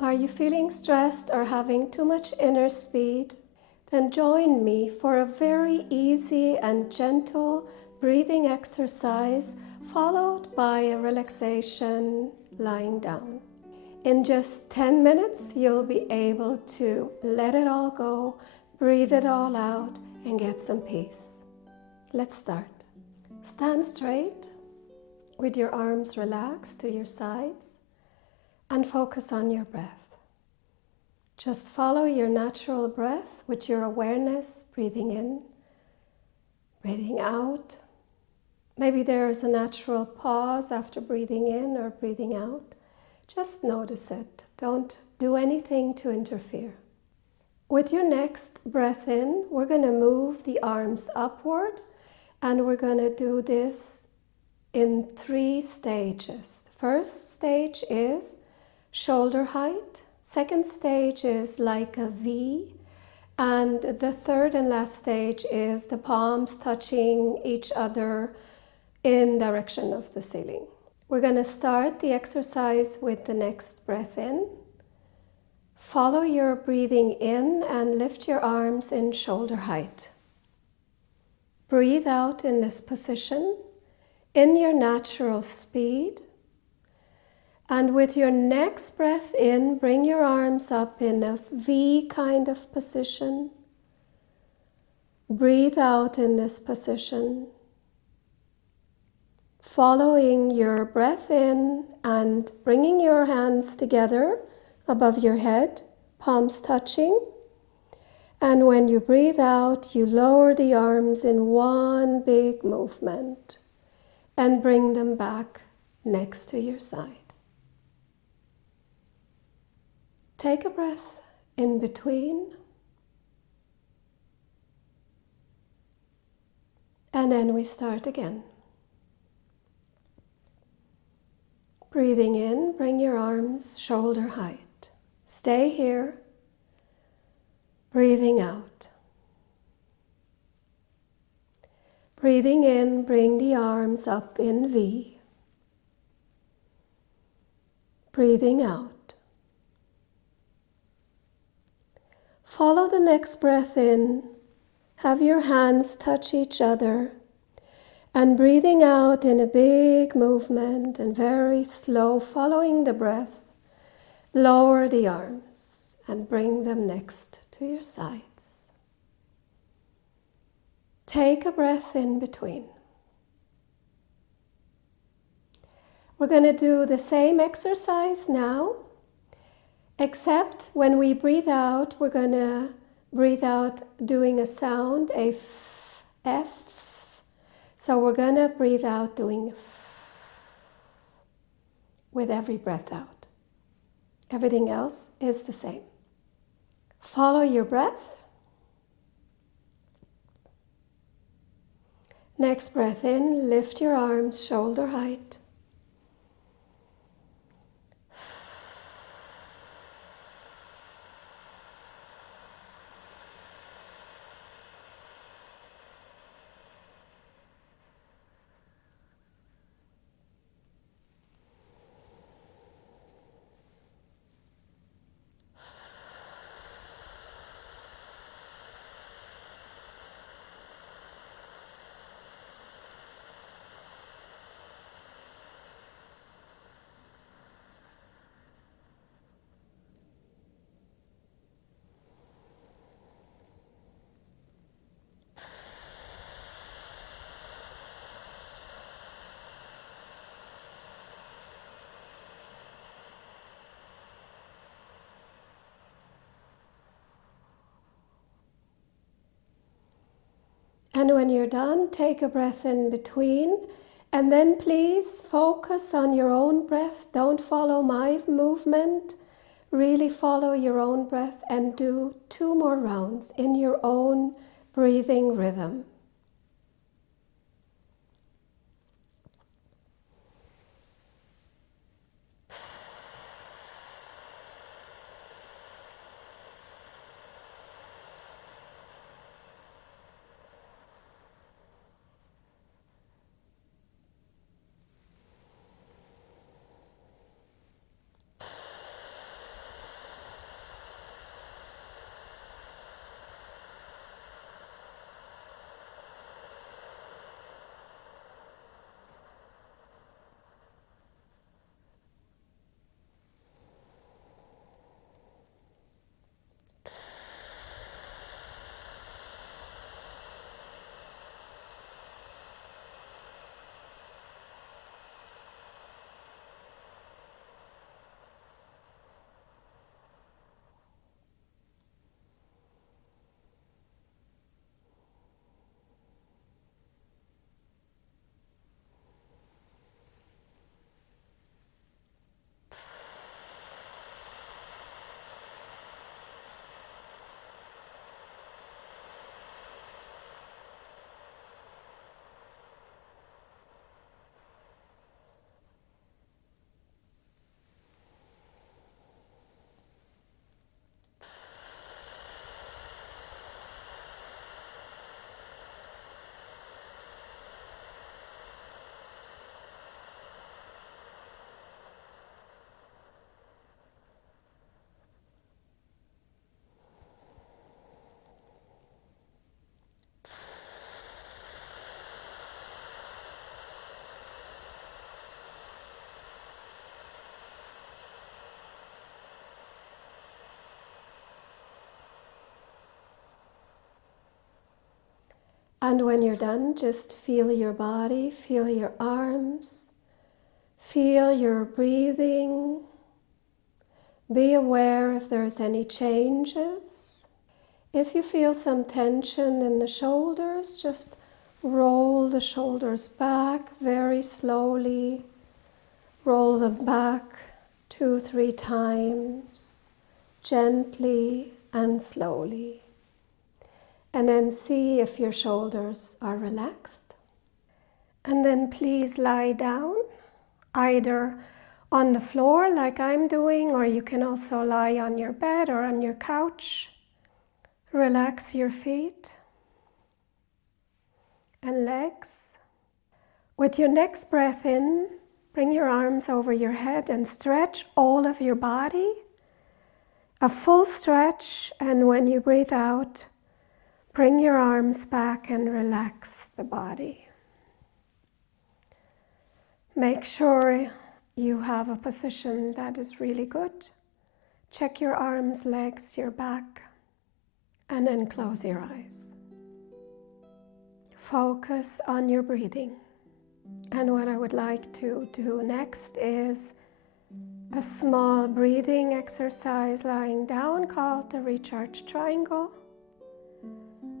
Are you feeling stressed or having too much inner speed? Then join me for a very easy and gentle breathing exercise followed by a relaxation lying down. In just 10 minutes, you'll be able to let it all go, breathe it all out, and get some peace. Let's start. Stand straight with your arms relaxed to your sides and focus on your breath. Just follow your natural breath with your awareness, breathing in, breathing out. Maybe there's a natural pause after breathing in or breathing out. Just notice it. Don't do anything to interfere. With your next breath in, we're going to move the arms upward, and we're going to do this in 3 stages. First stage is shoulder height. Second stage is like a V, and the third and last stage is the palms touching each other in direction of the ceiling. We're going to start the exercise with the next breath in. Follow your breathing in and lift your arms in shoulder height. Breathe out in this position in your natural speed. And with your next breath in, bring your arms up in a V kind of position. Breathe out in this position. Following your breath in and bringing your hands together above your head, palms touching. And when you breathe out, you lower the arms in one big movement and bring them back next to your side. Take a breath in between, and then we start again. Breathing in, bring your arms shoulder height. Stay here. Breathing out. Breathing in, bring the arms up in V. Breathing out. Follow the next breath in. Have your hands touch each other. And breathing out in a big movement and very slow, following the breath, lower the arms and bring them next to your sides. Take a breath in between. We're going to do the same exercise now, except when we breathe out, we're going to breathe out doing a sound, a F. So we're going to breathe out doing with every breath out. Everything else is the same. Follow your breath. Next breath in, lift your arms shoulder height. And when you're done, take a breath in between, and then please focus on your own breath. Don't follow my movement. Really follow your own breath and do 2 more rounds in your own breathing rhythm. And when you're done, just feel your body, feel your arms, feel your breathing. Be aware if there's any changes. If you feel some tension in the shoulders, just roll the shoulders back very slowly. Roll them back 2-3 times, gently and slowly. And then see if your shoulders are relaxed. And then please lie down, either on the floor like I'm doing, or you can also lie on your bed or on your couch. Relax your feet and legs. With your next breath in, bring your arms over your head and stretch all of your body. A full stretch, and when you breathe out, bring your arms back and relax the body. Make sure you have a position that is really good. Check your arms, legs, your back, and then close your eyes. Focus on your breathing. And what I would like to do next is a small breathing exercise lying down called the recharge triangle.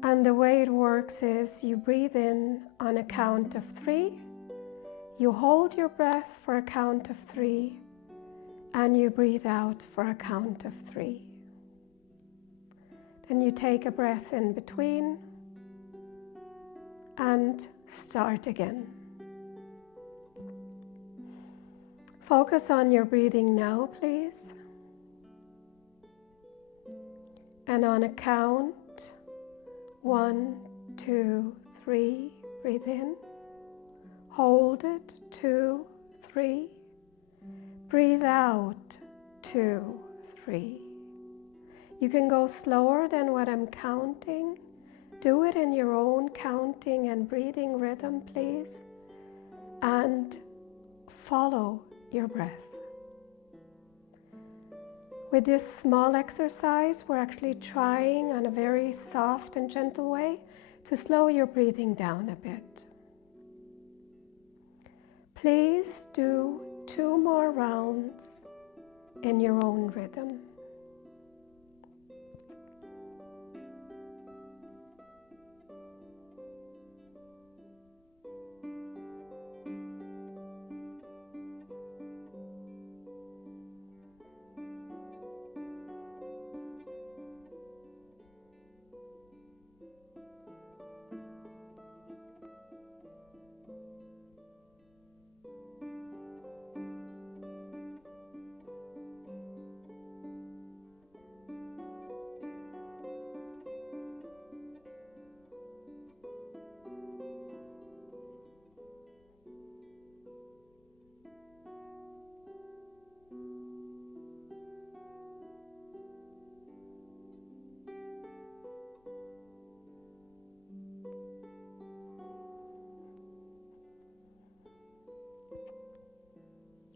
And the way it works is you breathe in on a count of 3, you hold your breath for a count of 3, and you breathe out for a count of 3. Then you take a breath in between and start again. Focus on your breathing now, please. And on a count, 1, 2, 3, breathe in. Hold it, 2, 3. Breathe out, 2, 3. You can go slower than what I'm counting. Do it in your own counting and breathing rhythm, please. And follow your breath. With this small exercise, we're actually trying on a very soft and gentle way to slow your breathing down a bit. Please do 2 more rounds in your own rhythm.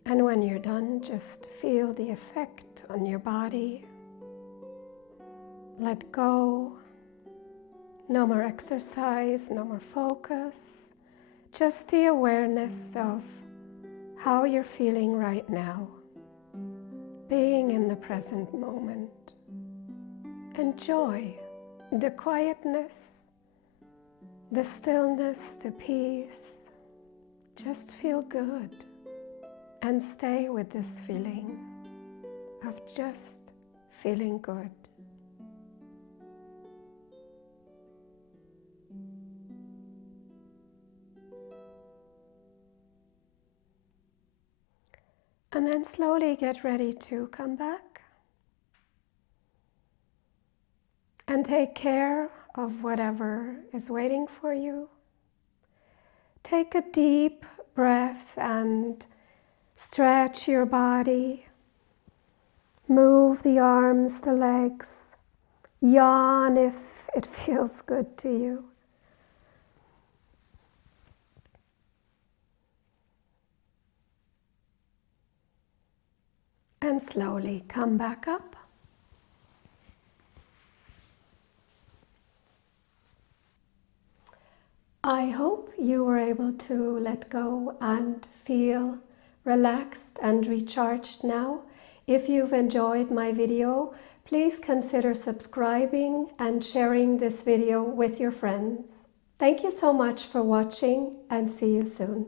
And when you're done, just feel the effect on your body. Let go. No more exercise, no more focus. Just the awareness of how you're feeling right now. Being in the present moment. Enjoy the quietness, the stillness, the peace. Just feel good. And stay with this feeling of just feeling good. And then slowly get ready to come back and take care of whatever is waiting for you. Take a deep breath and stretch your body, move the arms, the legs, yawn if it feels good to you. And slowly come back up. I hope you were able to let go and feel relaxed and recharged now. If you've enjoyed my video, please consider subscribing and sharing this video with your friends. Thank you so much for watching, and see you soon.